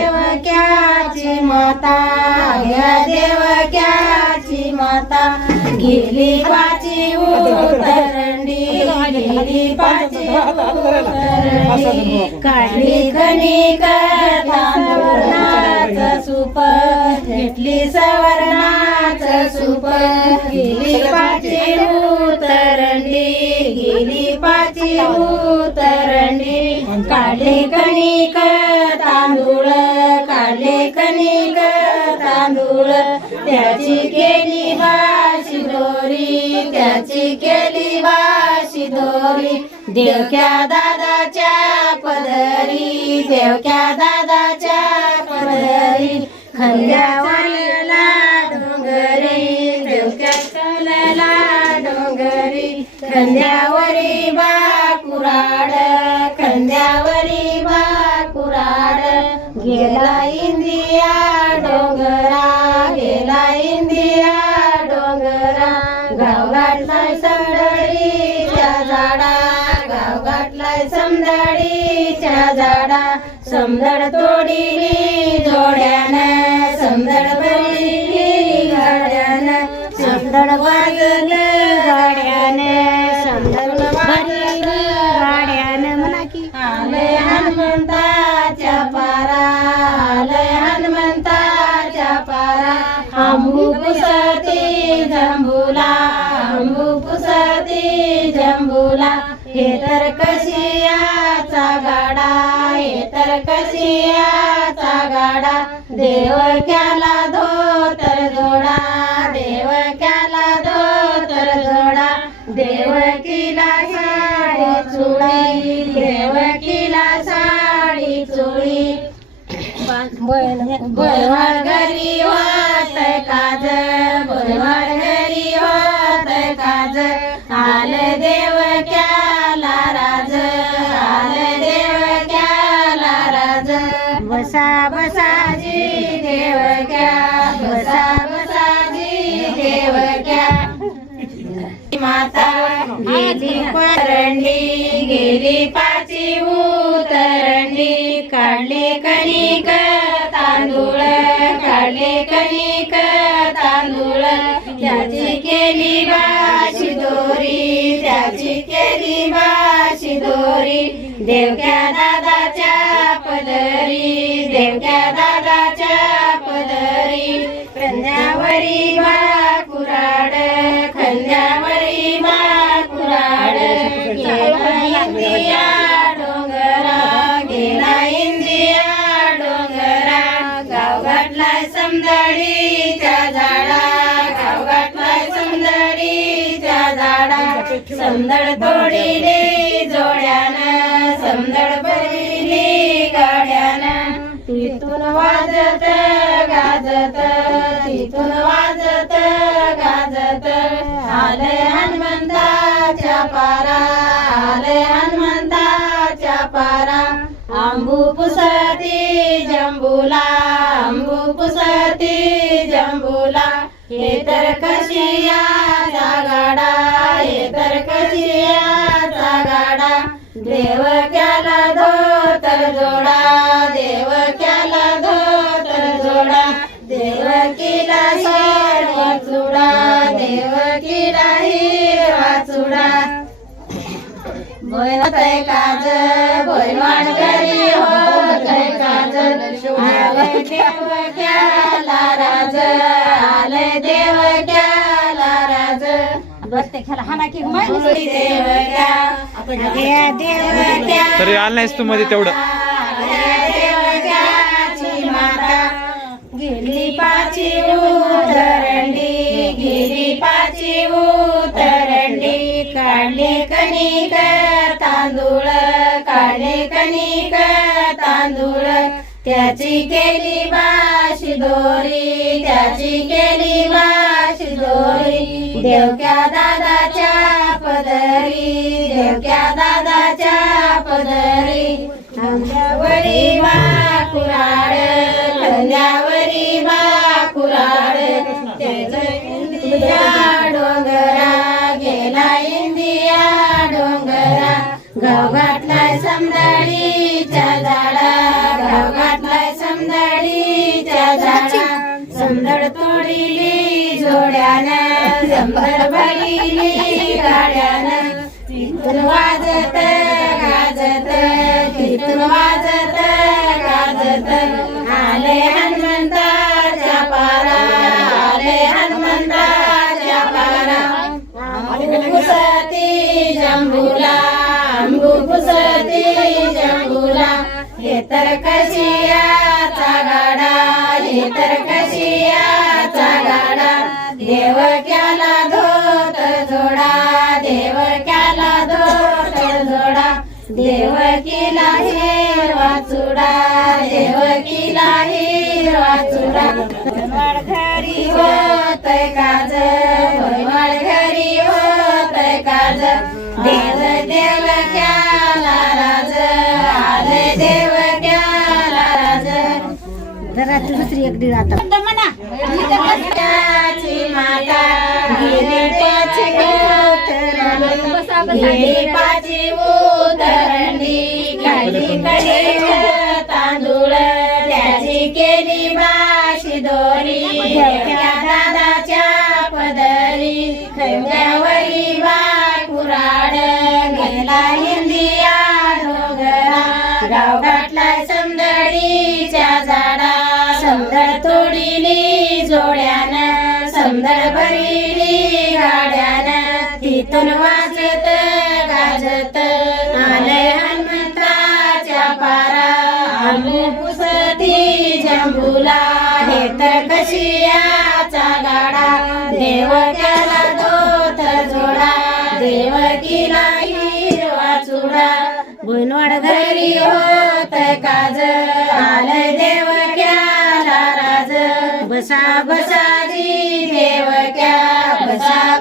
देवक्याची माता घ्या देवक्याची माता गेली पाची उतरंडी गेली पाची उतरंडी काढली कणिक तांदूळाचं सूप घेतली सवर्णाचं सूप गेली पाची उतरंडी गेली पाची उतरंडी काढले कणिक तांदूळ काढले कणिक तांदूळ त्याची केली बाशी दोरी त्याची केली बाशी दोरी देवक्या दादाच्या पदरी देवक्या दादाच्या पदरी खांद्यावरला डोंगरी देवक्या कलला डोंगरी खांद्यावरी बाकुराड खांद्यावरी बाकुराड गेला इंदिया डोंगरा गेला इंदिया डोंगरा गाव गाठलाय समदडीच्या झाडा गाव गाठलाय समदडीच्या झाडा समदड तोडीली जोड्यानं समदड भरली गाड्यानं समदड वाजली गाड्यानं समदड भरली गाड्यानं म्हणा की आलय हनुमंताच्या पारा आलय हनुमंताच्या पारा आंबू पुसती जंबुला आंबू पुसती जंबुला हे तर कशियाचा गाडा हे तर कशियाचा गाडा देवक्याला धोतर जोडा देवक्याला धोतर जोडा देवकीला साडी चुडी देवकीला साडी चुडी बोलवाड घरी होत काज बोलवाड घरी होत काज आले देवक्याला राज आले देवक्याला राज बसा बसाजी देवक्या बसा बसाजी देवक्या माता गेली परंडी गेली पाची उतरंडी काढले कणिक तांदूळ काढले कणिक तांदूळ त्याची केली बाशी दोरी त्याची केली बाशी दोरी देवक्या दादाच्या पदरी देवक्या दादाच्या पदरी खांद्यावरी बाकुराड खांद्यावरी बाकुराड गेला इंदिया डोंगरा गेला इंदिया डोंगरा गाव गाठलाय समदडीच्या झाडा गाव गाठलाय समदडीच्या झाडा समदड तोडीली जोड्यानं समदड भरली गाड्यानं तिथून वाजत गाजत तिथून वाजत गाजत आले हनुमंताच्या पारा आले हनुमंताच्या पारा आंबू पुसती जंबुला आंबू पुसती जंबुला हे तर कशियाचा गाडा हे तर कशियाचा गाडा देवक्याला धोतर जोडा देवक्याला धोतर जोडा देवकीला हिरवा चुडा देवकीला हिरवा चुडा बोलतय काज बोलवाड घरी होतय काज आलय देवक्याला राज आलय देवक्याला राज बसते खेळा हाना की देवक्या देवक्या तरी आलं नाहीस तू मध्ये तेवढं देवक्याची माता गेली पाची उतरंडी गेली पाची उतरंडी काढले कणिक तांदूळ काढले कणिक तांदूळ त्याची केली बाशी दोरी त्याची केली बाशी दोरी देवक्या दादाच्या पदरी देवक्या दादाच्या पदरी खांद्यावरी बाकुराड खांद्यावरी बाकुराड इंदिया डोंगरा गेला इंदिया डोंगरा गाव घातलाय समदडीच्या झाडा झाडा समदड तोडिली जोड्यानं समदड भरली गाड्यानं तिथून वाजत गाजत तिथून वाजत गाजत आले हनुमंताच्या पारा आले हनुमंताच्या पारा पुसती जंबुला अंबू पुसती जंबुला हे तर कशियाचा गाडा हे तर कशियाचा गाडा देवक्याला धोत जोडा देवक्याला धोत जोडा देवकीला हिरवा चुडा देवकीला हिरवा चुडा घरी होतय काज घरी होतय काज देव देवक्याला राज आले देवक्याला राज जरा दुसरी एक दीड आता म्हणा माता गिरीपाची गिरीपाची उतरंडी खाली कडे तांदूळ त्याची केली बाशी दोरी त्या दादाच्या पदरी खंड्यावरी कुराड गेला हिंदिया डोगरा गाव घातलाय समदडीच्या झाडा समदड तोडिली जोड्यानं समदड भरली गाड्यानं तिथून वाजत गाजत आले हनुमंताच्या पारा अंबू पुसती जंबुला हे तर कशियाचा गाडा देवक्याला धोत जोडा देवकीला हिरवा चुडा बोनवाड घरी होत काज आलय देवक्याला राज बसा बसाजी देवक्या बसा